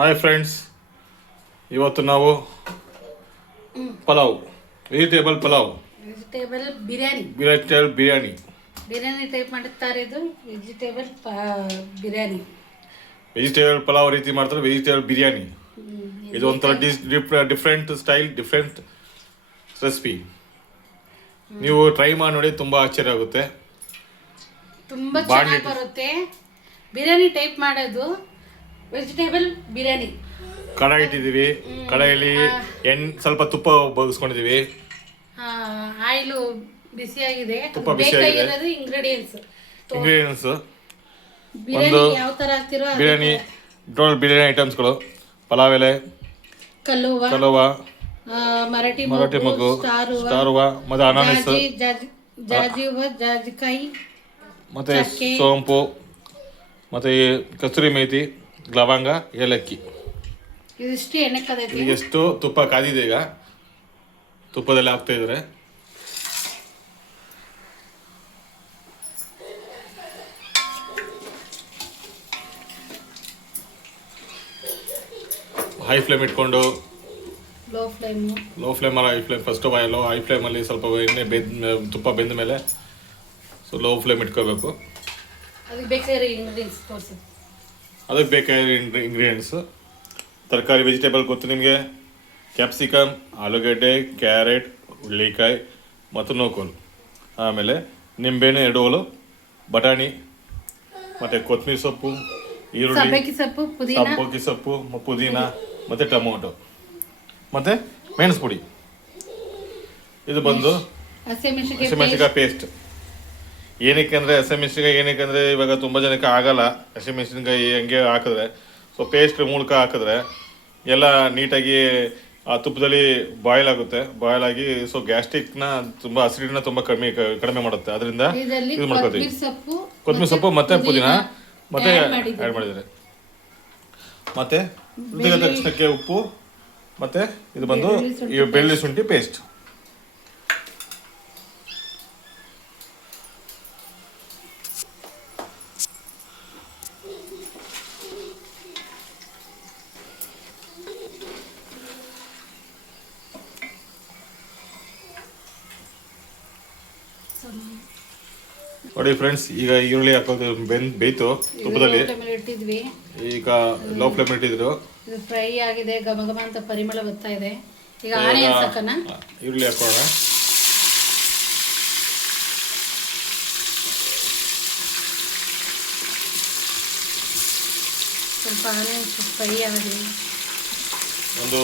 Hi friends, ಇವತ್ತು ನಾವು pulao, vegetable pulao, vegetable biryani biryani type ಮಾಡುತ್ತಾರೆ. ಇದು ಬಿರಿಯಾನಿ ವೆಜಿಟೇಬಲ್ ಪಲಾವ್ ರೀತಿ ಮಾಡ್ತಾರೆ. ವೆಜಿಟೇಬಲ್ ಬಿರಿಯಾನಿ ಇದು ಒಂಥರ ಡಿಫ್ರೆಂಟ್ ಸ್ಟೈಲ್, ಡಿಫ್ರೆಂಟ್ ರೆಸಿಪಿ. ನೀವು ಟ್ರೈ ಮಾಡಿ ನೋಡಿ, ತುಂಬ ಆಶ್ಚರ್ಯ ಆಗುತ್ತೆ, ತುಂಬ ಚೆನ್ನಾಗಿ ಬರುತ್ತೆ. ಬಿರಿಯಾನಿ ಟೈಪ್ ಮಾಡೋದು ವೆಜಿಟೇಬಲ್ ಬಿರಿಯಾನಿ. ಕಡಾಯಿ ಇಟ್ಟಿದ್ದೀವಿ. ಕಡಾಯಲ್ಲಿ ಸ್ವಲ್ಪ ತುಪ್ಪ ಬಗ್ಸ್ಕೊಂಡಿದ್ದೀವಿ. ಆಯಿಲು ಬಿಸಿಯಾಗಿದೆ. ತುಪ್ಪ ಬಿಸಿಯಾಗಿದೆ. ಇಂಗ್ರೀಡಿಯೆಂಟ್ಸ್ ಒಂದು ಯಾವ ಥರ ಹಾಕ್ತಿರೋ ಬಿರಿಯಾನಿ, ಬಿರಿಯಾನಿ ಐಟಮ್ಸ್ಗಳು: ಪಲಾವ್ ಎಲೆ, ಕಲೋವ, ಮರಾಠಿ ಮಗು, ಸ್ಟಾರ್ ಹೂವ, ಮತ್ತೆ ಅನಾನಸ್, ಜಾಜಿ ಹೂವ, ಜಾಜಿಕಾಯಿ, ಮತ್ತೆ ಸೋಂಪು, ಮತ್ತೆ ಕಸ್ತೂರಿ ಮೇಥಿ, ಲವಂಗ, ಏಲಕ್ಕಿ. ಇದಿಷ್ಟು ಎಣ್ಣೆ ಕಾದೈತಿ. ಈಗೆಷ್ಟು ತುಪ್ಪ ಕಾದಿದೆ. ಈಗ ತುಪ್ಪದಲ್ಲಿ ಹಾಕ್ತಾ ಇದ್ದಾರೆ. ಹೈ ಫ್ಲೇಮ್ ಇಟ್ಕೊಂಡು ಲೋ ಫ್ಲೇಮ್ ಫಸ್ಟ್ ಹೈ ಫ್ಲೇಮಲ್ಲಿ ಸ್ವಲ್ಪ ಎಣ್ಣೆ ತುಪ್ಪ ಬೆಂದ ಮೇಲೆ ಲೋ ಫ್ಲೇಮ್ ಇಟ್ಕೋಬೇಕು. ಅದಕ್ಕೆ ಬೇಕಾಗಿರೋ ಇಂಗ್ರೀಡಿಯೆಂಟ್ಸು: ತರಕಾರಿ, ವೆಜಿಟೇಬಲ್ ಗೊತ್ತು ನಿಮಗೆ: ಕ್ಯಾಪ್ಸಿಕಮ್, ಆಲೂಗಡ್ಡೆ, ಕ್ಯಾರೆಟ್, ಹುಳ್ಳಿಕಾಯಿ ಮತ್ತು ನೋಕೋಲು. ಆಮೇಲೆ ನಿಂಬೆಹಣ್ಣು 2 ಹೋಳು, ಬಟಾಣಿ, ಮತ್ತು ಕೊತ್ತಂಬರಿ ಸೊಪ್ಪು, ಈರುಳ್ಳಿ, ಸಬ್ಬಕ್ಕಿ ಸೊಪ್ಪು, ಪುದೀನ ಮತ್ತು ಟೊಮೊಟೊ, ಮತ್ತು ಮೆಣಸು ಪುಡಿ. ಇದು ಬಂದು ಹಸಿಮೆಣಸಿನಕಾಯಿ ಪೇಸ್ಟ್. ಏನಕ್ಕೆ ಅಂದರೆ ಇವಾಗ ತುಂಬ ಜನಕ್ಕೆ ಆಗಲ್ಲ ಹಸಿಮೆಣಸಿನಕಾಯಿ ಹಂಗೆ ಹಾಕಿದ್ರೆ. ಸೊ ಪೇಸ್ಟ್ ಮೂಲಕ ಹಾಕಿದ್ರೆ ಎಲ್ಲ ನೀಟಾಗಿ ಆ ತುಪ್ಪದಲ್ಲಿ ಬಾಯ್ಲ್ ಆಗುತ್ತೆ. ಬಾಯ್ಲ್ ಆಗಿ ಸೊ ಗ್ಯಾಸ್ಟ್ರಿಕ್ನ ತುಂಬ, ಅಸಿಡಿಟಿನ ತುಂಬ ಕಡಿಮೆ ಮಾಡುತ್ತೆ. ಅದರಿಂದ ಇದು ಮಾಡ್ಕೋತೀವಿ. ಕೊತ್ತಂಬರಿ ಸೊಪ್ಪು ಮತ್ತು ಪುದೀನ ಮತ್ತೆ ಆ್ಯಡ್ ಮಾಡಿದ್ದಾರೆ. ಮತ್ತು ರುಚಿಗೆ ತಕ್ಷಣಕ್ಕೆ ಉಪ್ಪು, ಮತ್ತು ಇದು ಬಂದು ಬೆಳ್ಳುಳ್ಳಿ ಶುಂಠಿ ಪೇಸ್ಟ್. ನೋಡಿ ಫ್ರೆಂಡ್ಸ್, ಈಗ ಈರುಳ್ಳಿ ಹಾಕೋದು ಬೇಯ್ತು ತುಪ್ಪದಲ್ಲಿ. ಈಗ ಲೋ ಫ್ಲೇಮ್ ಇಟ್ಟಿದ್ರು. ಇದು ಫ್ರೈ ಆಗಿದೆ, ಘಮ ಘಮ ಅಂತ ಪರಿಮಳ ಬರ್ತಾ ಇದೆ. ಈಗ ಆನಿಯನ್ಸ್ ಹಾಕೋಣ. ಈರುಳ್ಳಿ ಹಾಕೋಣ. ಸ್ವಲ್ಪ ಆನಿಯನ್ಸ್ ಫ್ರೈ ಆಗಿದೆ. ಒಂದು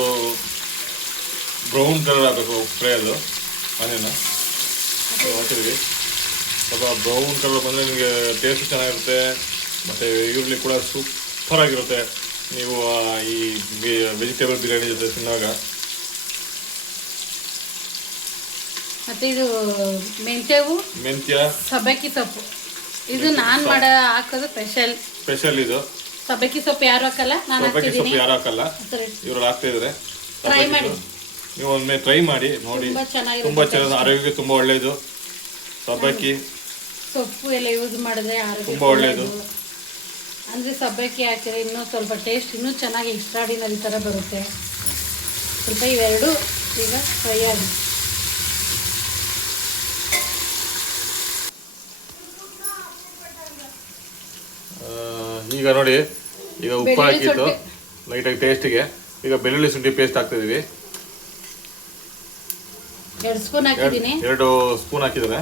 ಬ್ರೌನ್ ಕಲರ್ ಆಗಬೇಕು ಫ್ರೈ. ಅದು ಆನಿಯನ್ ಹಾಕಿದ್ವಿ. ಸ್ವಲ್ಪ ಬ್ರೌನ್ ಕಲರ್ ಬಂದರೆ ನಿಮಗೆ ಟೇಸ್ಟ್ ಚೆನ್ನಾಗಿರುತ್ತೆ, ಮತ್ತು ಈರುಳ್ಳಿ ಕೂಡ ಸೂಪರ್ ಆಗಿರುತ್ತೆ ನೀವು ಈ ವೆಜಿಟೇಬಲ್ ಬಿರಿಯಾನಿ ಜೊತೆ ತಿನ್ನುವಾಗ. ಮತ್ತು ಇದು ಮೆಂತ್ಯ, ಸಬ್ಬಕ್ಕಿ ಸೊಪ್ಪು. ಇದು ನಾನು ಹಾಕೋದು ಸ್ಪೆಷಲ್. ಇದು ಸಬ್ಬಕ್ಕಿ ಸೊಪ್ಪು ಯಾರು ಹಾಕಲ್ಲ, ಯಾರು ಹಾಕಲ್ಲ, ಇವರು ಹಾಕ್ತಾ ಇದ್ದಾರೆ. ಟ್ರೈ ಮಾಡಿ, ನೀವು ಒಮ್ಮೆ ಟ್ರೈ ಮಾಡಿ ನೋಡಿ. ತುಂಬ ಚೆನ್ನಾಗಿ, ಆರೋಗ್ಯಕ್ಕೆ ತುಂಬ ಒಳ್ಳೆಯದು. ಸಬ್ಬಕ್ಕಿ ಸೊಪ್ಪು ಎಲ್ಲ ಯೂಸ್ ಮಾಡಿದ್ರೆ ಆರೋಗ್ಯ ತುಂಬ ಒಳ್ಳೆಯದು. ಅಂದರೆ ಸಬ್ಬಕ್ಕಿ ಹಾಕಿದ್ರೆ ಇನ್ನೂ ಸ್ವಲ್ಪ ಟೇಸ್ಟ್ ಇನ್ನೂ ಚೆನ್ನಾಗಿ ಎಕ್ಸ್ಟ್ರಾಡಿನರಿ ಥರ ಬರುತ್ತೆ. ಸ್ವಲ್ಪ ಇವೆರಡು ಈಗ ಫ್ರೈ ಆಗಿ. ಈಗ ನೋಡಿ, ಈಗ ಉಪ್ಪು ಹಾಕಿತ್ತು ಲೈಟಾಗಿ ಟೇಸ್ಟಿಗೆ. ಈಗ ಬೆಳ್ಳುಳ್ಳಿ ಶುಂಠಿ ಪೇಸ್ಟ್ ಹಾಕ್ತಿದ್ದೀವಿ. 2 ಸ್ಪೂನ್ ಹಾಕಿದ್ದೀನಿ. 2 ಸ್ಪೂನ್ ಹಾಕಿದ್ದಾರೆ.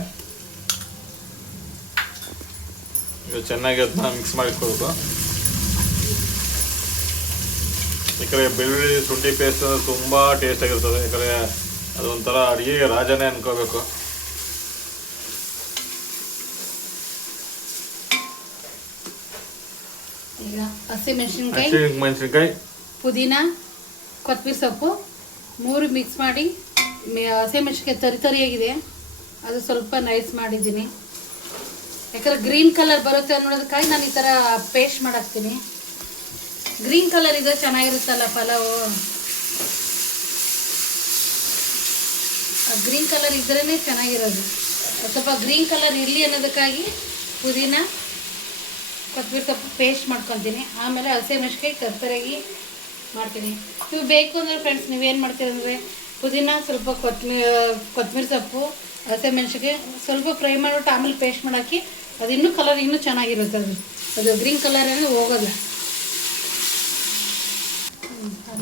ಈಗ ಚೆನ್ನಾಗಿ ಅದನ್ನ ಮಿಕ್ಸ್ ಮಾಡಿ ಇಟ್ಕೋಬೇಕು. ಯಾಕಂದರೆ ಬೆಳ್ಳುಳ್ಳಿ ಶುಂಠಿ ಪೇಸ್ಟ್ ತುಂಬ ಟೇಸ್ಟ್ ಆಗಿರ್ತದೆ. ಯಾಕಂದರೆ ಅದೊಂಥರ ಅಡುಗೆ ರಾಜನೇ ಅನ್ಕೋಬೇಕು. ಈಗ ಹಸಿಮೆಣಸಿನ್ಕಾಯಿ, ಪುದೀನ, ಕೊತ್ತಂಬರಿ ಸೊಪ್ಪು 3 ಮಿಕ್ಸ್ ಮಾಡಿ. ಹಸಿಮೆಣಸಿನ್ಕಾಯಿ ತರಿಯಾಗಿದೆ, ಅದು ಸ್ವಲ್ಪ ನೈಸ್ ಮಾಡಿದ್ದೀನಿ. ಯಾಕಂದ್ರೆ ಗ್ರೀನ್ ಕಲರ್ ಬರುತ್ತೆ ಅನ್ನೋದಕ್ಕಾಗಿ ನಾನು ಈ ಥರ ಪೇಸ್ಟ್ ಮಾಡಾಕ್ತೀನಿ. ಗ್ರೀನ್ ಕಲರ್ ಇದೆ ಚೆನ್ನಾಗಿರುತ್ತಲ್ಲ ಪಲಾವು. ಗ್ರೀನ್ ಕಲರ್ ಇದ್ರೇ ಚೆನ್ನಾಗಿರೋದು. ಸ್ವಲ್ಪ ಗ್ರೀನ್ ಕಲರ್ ಇರಲಿ ಅನ್ನೋದಕ್ಕಾಗಿ ಪುದೀನ, ಕೊತ್ತಂಬರಿ ಸೊಪ್ಪು ಪೇಸ್ಟ್ ಮಾಡ್ಕೊತೀನಿ. ಆಮೇಲೆ ಹಸಿಮೆಣಸಿನ್ಕಾಯಿ ತರಿಯಾಗಿ ಮಾಡ್ತೀನಿ. ನೀವು ಬೇಕು ಅಂದರೆ ಫ್ರೆಂಡ್ಸ್ ನೀವೇನು ಮಾಡ್ತೀರಿ ಅಂದರೆ ಪುದೀನ ಸ್ವಲ್ಪ ಕೊತ್ತಂಬರಿ ಸೊಪ್ಪು ಹಸಿಮೆಣ್ಸಿಗೆ ಸ್ವಲ್ಪ ಫ್ರೈ ಮಾಡಿಬಿಟ್ಟು ಆಮೇಲೆ ಪೇಸ್ಟ್ ಮಾಡಾಕಿ ಅದು ಇನ್ನೂ ಕಲರ್ ಇನ್ನೂ ಚೆನ್ನಾಗಿರುತ್ತೆ. ಅದು ಗ್ರೀನ್ ಕಲರ್ ಏನೋ ಹೋಗೋಲ್ಲ.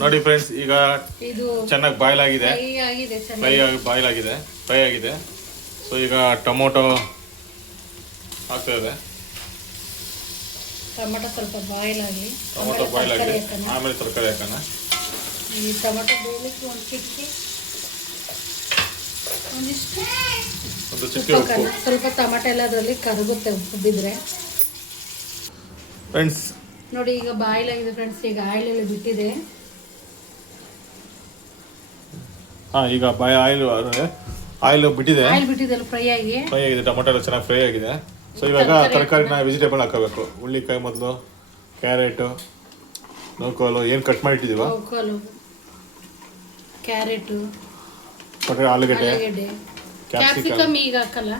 ನೋಡಿ ಫ್ರೆಂಡ್ಸ್, ಈಗ ಇದು ಚೆನ್ನಾಗಿ ಬಾಯ್ಲ್ ಆಗಿದೆ, ಫ್ರೈ ಆಗಿದೆ. ಸೊ ಈಗ ಟೊಮೊಟೊ ಹಾಕ್ತಾ ಇದೆ. ಟೊಮೊಟೊ ಸ್ವಲ್ಪ ಬಾಯ್ಲ್ ಆಗಲಿ, ಆಮೇಲೆ ತರಕಾರಿ ಹಾಕೋಣ. ಈ ಟೊಮೊಟೊ ಬೇಯಲಿಕ್ಕೆ ಒಂದು ಚಿಟಿಕೆ ಸ್ವಲ್ಪ ಟೊಮೊಟೊ ಎಲ್ಲ ಅದರಲ್ಲಿ ಕರಗುತ್ತೆ ಉಪ್ಪು ಬಿದ್ದರೆ. ಫ್ರೆಂಡ್ಸ್ ನೋಡಿ ಈಗ ಬಾಯ್ಲ್ ಆಗಿದೆ ಫ್ರೆಂಡ್ಸ್. ಈಗ ಆಯಿಲ್ ಎಲ್ಲ ಬಿಟ್ಟಿದೆ. ಈಗ ಆಯಿಲ್ ಬಿಟ್ಟಿದೆ, ಫ್ರೈ ಆಗಿದೆ. ಟೊಮೊಟೊ ಎಲ್ಲ ಚೆನ್ನಾಗಿ ಫ್ರೈ ಆಗಿದೆ. ಸೊ ಇವಾಗ ತರಕಾರಿನ ವೆಜಿಟೇಬಲ್ ಹಾಕೋಬೇಕು. ಹುಳ್ಳಿಕಾಯಿ ಮೊದಲು, ಕ್ಯಾರೆಟು, ನೂಕೋಲು ಏನು ಕಟ್ ಮಾಡಿಟ್ಟಿದ್ದೀವ, ಕ್ಯಾರೆಟು, ಆಲೂಗಡ್ಡೆ, ಕ್ಯಾಪ್ಸಿಕಮ್ ಈಗ ಹಾಕಲ್ಲ.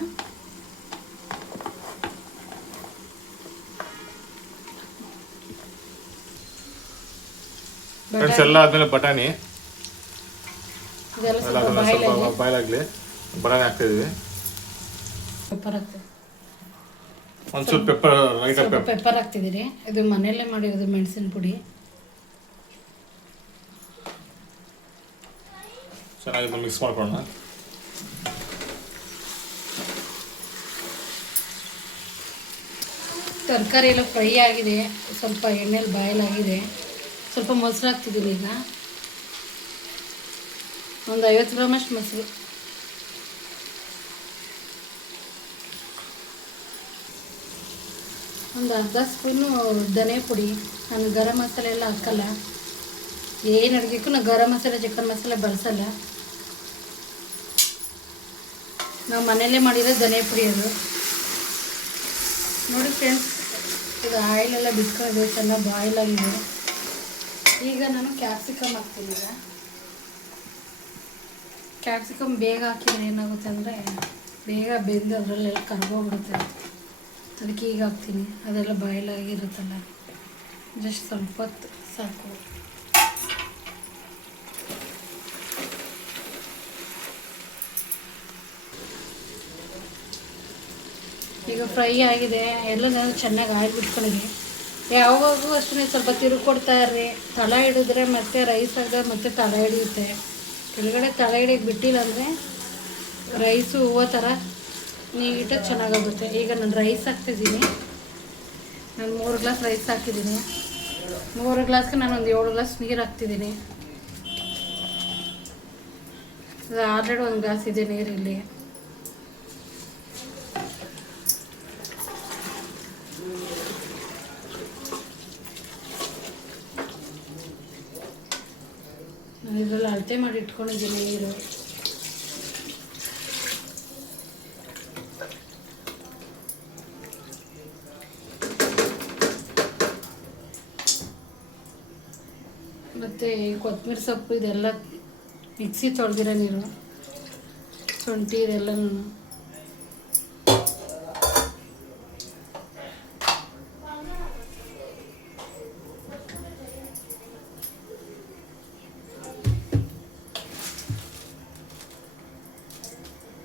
ಫ್ರೆಂಡ್ಸ್ ಎಲ್ಲ ಆದ್ಮೇಲೆ ಬಟಾಣಿ ಸ್ವಲ್ಪ ಬಾಯ್ಲ್ ಆಗಲಿ. ಬಟಾಣಿ ಹಾಕ್ತಾ ಇದೀವಿ. ಒಂಚೂರು ಪೆಪ್ಪರ್ ಹಾಕ್ತಿದ್ದೀರಿ. ಇದು ಮನೆಯಲ್ಲೇ ಮಾಡಿರೋದು ಮೆಣಸಿನ ಪುಡಿ. ಚೆನ್ನಾಗಿ ಮಿಕ್ಸ್ ಮಾಡ್ಕೊಳ್ಳೋಣ. ತರಕಾರಿ ಎಲ್ಲ ಫ್ರೈ ಆಗಿದೆ, ಸ್ವಲ್ಪ ಎಣ್ಣೆಲಿ ಬಾಯ್ಲ್ ಆಗಿದೆ. ಸ್ವಲ್ಪ ಮೊಸರು ಹಾಕ್ತಿದ್ದೀನಿ. ಈಗ ಒಂದು 50 ಗ್ರಾಮಷ್ಟು ಮೊಸರು, ಒಂದು ಅರ್ಧ ಸ್ಪೂನು ಧನಿಯಾ ಪುಡಿ. ನಾನು ಗರಂ ಮಸಾಲೆ ಎಲ್ಲ ಹಾಕಲ್ಲ, ಏನು ಅಡುಗೆಗೂ ನಾನು ಗರಂ ಮಸಾಲೆ ಚಿಕನ್ ಮಸಾಲೆ ಬಳಸಲ್ಲ. ನಾವು ಮನೆಯಲ್ಲೇ ಮಾಡಿರೋ ಧನಿಯಾ ಪುಡಿ ಅದು. ನೋಡಿ ಫ್ರೆಂಡ್ಸ್, ಇದು ಆಯಿಲೆಲ್ಲ ಬಿಟ್ಕೊಂಡಿದೆ, ಚೆನ್ನಾಗಿ ಬಾಯ್ಲ್ ಆಗಿದೆ. ಈಗ ನಾನು ಕ್ಯಾಪ್ಸಿಕಮ್ ಹಾಕ್ತೀನಿ. ಈಗ ಕ್ಯಾಪ್ಸಿಕಮ್ ಬೇಗ ಹಾಕಿದ್ರೆ ಏನಾಗುತ್ತೆ ಅಂದರೆ ಬೇಗ ಬೆಂದು ಅದರಲ್ಲೆಲ್ಲ ಕರ್ಗೋಗ್ಬಿಡುತ್ತೆ. ಅದಕ್ಕೆ ಈಗ ಹಾಕ್ತೀನಿ. ಅದೆಲ್ಲ ಬಾಯ್ಲ್ ಆಗಿರುತ್ತಲ್ಲ, ಜಸ್ಟ್ ಸ್ವಲ್ಪ ಹೊತ್ತು ಸಾಕು. ಈಗ ಫ್ರೈ ಆಗಿದೆ ಎಲ್ಲ. ನಾನು ಚೆನ್ನಾಗಿ ಆಯಿಲ್ ಬಿಟ್ಕೊಂಡಿದ್ದೆ. ಯಾವಾಗೂ ಅಷ್ಟೇ ಸ್ವಲ್ಪ ತಿರುಗಿ ಕೊಡ್ತಾ ಇರ್ರಿ. ತಳ ಹಿಡಿದ್ರೆ ಮತ್ತೆ ರೈಸ್ ಆಗ ಮತ್ತೆ ತಳ ಹಿಡಿಯುತ್ತೆ. ಕೆಳಗಡೆ ತಳ ಹಿಡಿಯೋಕ್ಕೆ ಬಿಟ್ಟಿಲ್ಲ ಅಂದರೆ ರೈಸು ಹೂವು ಥರ ನೀಟಾಗಿ ಚೆನ್ನಾಗಾಗುತ್ತೆ. ಈಗ ನಾನು ರೈಸ್ ಹಾಕ್ತಿದ್ದೀನಿ. ನಾನು 3 ಗ್ಲಾಸ್ ರೈಸ್ ಹಾಕಿದ್ದೀನಿ. 3 ಗ್ಲಾಸ್ಗೆ ನಾನು ಒಂದು 7 ಗ್ಲಾಸ್ ನೀರು ಹಾಕ್ತಿದ್ದೀನಿ. ಅದು ಆಲ್ರೆಡಿ 1 ಗ್ಲಾಸ್ ಇದೆ ನೀರಿಲ್ಲಿ. ನಾನು ಇದರಲ್ಲಿ ಅಳತೆ ಮಾಡಿ ಇಟ್ಕೊಂಡಿದ್ದೀನಿ ನೀರು. ಮತ್ತು ಕೊತ್ತಂಬರಿ ಸೊಪ್ಪು ಇದೆಲ್ಲ ಮಿಕ್ಸಿ ತೊಳೆದಿರೋ ನೀರು, ಶುಂಠಿ ಇದೆಲ್ಲನೂ.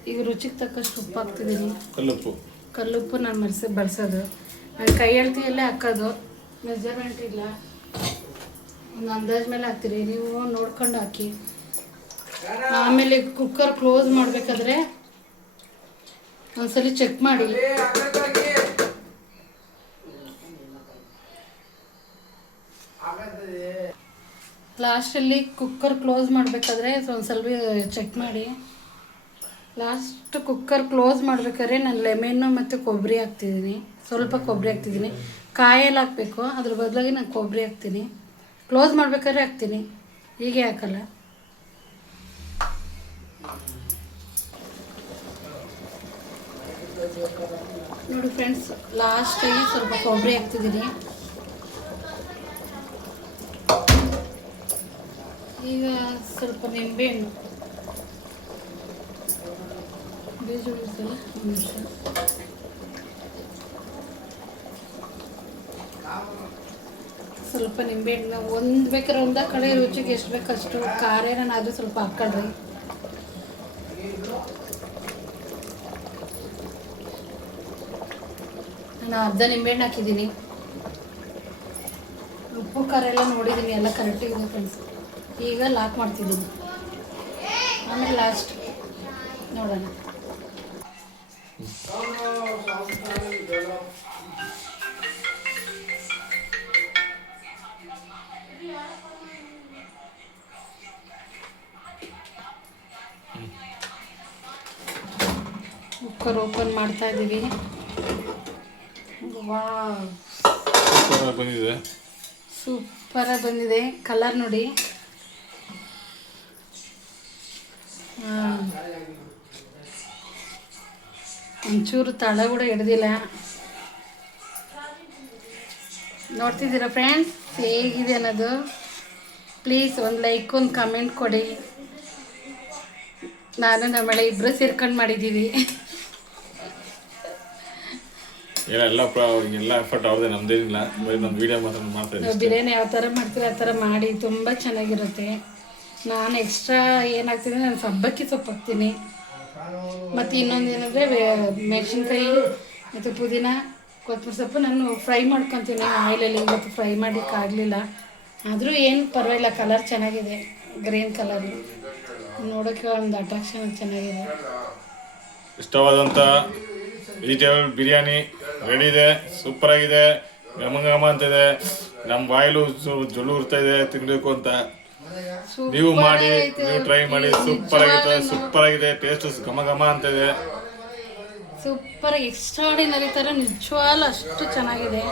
ಈಗ ರುಚಿಗೆ ತಕ್ಕಷ್ಟು ಉಪ್ಪು ಹಾಕ್ತಿದ್ದೀನಿ. ಕಲ್ಲುಪ್ಪು ನಾನು ಬಳಸೋದು. ನಾನು ಕೈ ಅಳತೆಯಲ್ಲೇ ಹಾಕೋದು, ಮೆಜರ್ಮೆಂಟ್ ಇಲ್ಲ. ಒಂದು ಅಂದಾಜು ಮೇಲೆ ಹಾಕ್ತೀರಿ, ನೀವು ನೋಡ್ಕೊಂಡು ಹಾಕಿ. ಆಮೇಲೆ ಕುಕ್ಕರ್ ಕ್ಲೋಸ್ ಮಾಡಬೇಕಾದ್ರೆ ಒಂದ್ಸಲಿ ಚೆಕ್ ಮಾಡಿ. ಲಾಸ್ಟಲ್ಲಿ ಕುಕ್ಕರ್ ಕ್ಲೋಸ್ ಮಾಡಬೇಕಾದ್ರೆ ಒಂದು ಸ್ವಲ್ಪ ಚೆಕ್ ಮಾಡಿ. ಲಾಸ್ಟ್ ಕುಕ್ಕರ್ ಕ್ಲೋಸ್ ಮಾಡಬೇಕಾದ್ರೆ ನಾನು ಲೆಮನ್ನು ಮತ್ತು ಕೊಬ್ಬರಿ ಹಾಕ್ತಿದ್ದೀನಿ. ಸ್ವಲ್ಪ ಕೊಬ್ಬರಿ ಹಾಕ್ತಿದ್ದೀನಿ. ಕಾಯಲ್ಲಿ ಹಾಕಬೇಕು, ಅದ್ರ ಬದಲಾಗಿ ನಾನು ಕೊಬ್ಬರಿ ಹಾಕ್ತೀನಿ. ಕ್ಲೋಸ್ ಮಾಡ್ಬೇಕಾದ್ರೆ ಹಾಕ್ತೀನಿ, ಹೀಗೆ ಹಾಕಲ್ಲ. ನೋಡಿ ಫ್ರೆಂಡ್ಸ್, ಲಾಸ್ಟಾಗಿ ಸ್ವಲ್ಪ ಕೊಬ್ಬರಿ ಹಾಕ್ತಿದ್ದೀನಿ. ಈಗ ಸ್ವಲ್ಪ ನಿಂಬೆಹಣ್ಣು ಬೀಜ ಉಳಿಸಲ್ಲ, ಒಂದು ನಿಮಿಷ. ಸ್ವಲ್ಪ ನಿಂಬೆಹಣ್ಣು ಒಂದು ಬೇಕಾದ್ರೆ ಒಂದ ಕಡೆ ರುಚಿಗೆ ಎಷ್ಟು ಬೇಕು ಅಷ್ಟು ಖಾರ ಏನಾದರೂ ಸ್ವಲ್ಪ ಹಾಕ್ಕೊಳ್ರಿ. ನಾನು ಅರ್ಧ ನಿಂಬೆಹಣ್ಣು ಹಾಕಿದ್ದೀನಿ. ಉಪ್ಪು ಖಾರ ಎಲ್ಲ ನೋಡಿದ್ದೀನಿ, ಎಲ್ಲ ಕರೆಕ್ಟಿಗಿದೆ ಫ್ರೆಂಡ್ಸ್. ಈಗ ಲಾಕ್ ಮಾಡ್ತಿದ್ದೀನಿ, ಆಮೇಲೆ ಲಾಸ್ಟ್ ನೋಡೋಣ. ಕುಕ್ಕರ್ ಓಪನ್ ಮಾಡ್ತಾ ಇದ್ದೀವಿ. ವಾವ್, ಬಂದಿದೆ, ಸೂಪರಾಗಿ ಬಂದಿದೆ. ಕಲರ್ ನೋಡಿ, ಒಂಚೂರು ತಳ ಕೂಡ ಹಿಡ್ದಿಲ್ಲ. ನೋಡ್ತಿದ್ದೀರಾ ಫ್ರೆಂಡ್ಸ್ ಹೇಗಿದೆ ಅನ್ನೋದು? ಪ್ಲೀಸ್ ಒಂದು ಲೈಕ್ ಒಂದು ಕಮೆಂಟ್ ಕೊಡಿ. ನಾನು ನಮ್ಮಳೆ ಇಬ್ಬರು ಸೇರ್ಕೊಂಡು ಮಾಡಿದ್ದೀವಿ. ಎಲ್ಲ ಎಫರ್ಟ್ ಅವ್ರದ್ದೇ, ನಮ್ದೇನಿಲ್ಲ, ಬರೀ ನಮ್ಮ ವಿಡಿಯೋ ಮಾತ್ರ ಮಾಡ್ತಾ ಇದ್ದೀವಿ. ಬಿರಿಯಾನಿ ಯಾವ ಥರ ಮಾಡ್ತೀವಿ ಆ ಥರ ಮಾಡಿ ತುಂಬ ಚೆನ್ನಾಗಿರುತ್ತೆ. ನಾನು ಎಕ್ಸ್ಟ್ರಾ ಏನಾಗ್ತೀನಿ, ನಾನು ಸಬ್ಬಕ್ಕಿ ಸೊಪ್ಪು ಹಾಕ್ತೀನಿ. ಮತ್ತು ಇನ್ನೊಂದು ಏನಂದರೆ ಮೆಣಸಿನ್ಕಾಯಿ ಮತ್ತು ಪುದೀನ ಕೊತ್ತಂಬರಿ ಸೊಪ್ಪು ನಾನು ಫ್ರೈ ಮಾಡ್ಕೊತೀನಿ ಆಯಿಲಲ್ಲಿ. ಇವತ್ತು ಫ್ರೈ ಮಾಡೋಕ್ಕಾಗಲಿಲ್ಲ, ಆದರೂ ಏನು ಪರವಾಗಿಲ್ಲ. ಕಲರ್ ಚೆನ್ನಾಗಿದೆ, ಗ್ರೀನ್ ಕಲರು ನೋಡೋಕ್ಕೆ ಒಂದು ಅಟ್ರಾಕ್ಷನ್ ಚೆನ್ನಾಗಿದೆ. ಇಷ್ಟವಾದಂಥ ವೆಜಿಟೇಬಲ್ ಬಿರಿಯಾನಿ ರೆಡಿ ಇದೆ, ಸೂಪರಾಗಿದೆ, ಘಮ ಘಮ ಅಂತಿದೆ. ನಮ್ಮ ಬಾಯಲು ಜೊಲು ಇರ್ತಾ ಇದೆ ತಿನ್ನಬೇಕು ಅಂತ. ನೀವು ಮಾಡಿ, ನೀವು ಟ್ರೈ ಮಾಡಿ, ಸೂಪರ್ ಆಗಿದೆ. ಟೇಸ್ಟ್ ಘಮ ಘಮ ಅಂತಿದೆ. ಸೂಪರ್ ಎಕ್ಸ್ಟ್ರಾಡಿನರಿ ಥರ ನಿಜವಾಗ್ಲೂ ಅಷ್ಟು ಚೆನ್ನಾಗಿದೆ.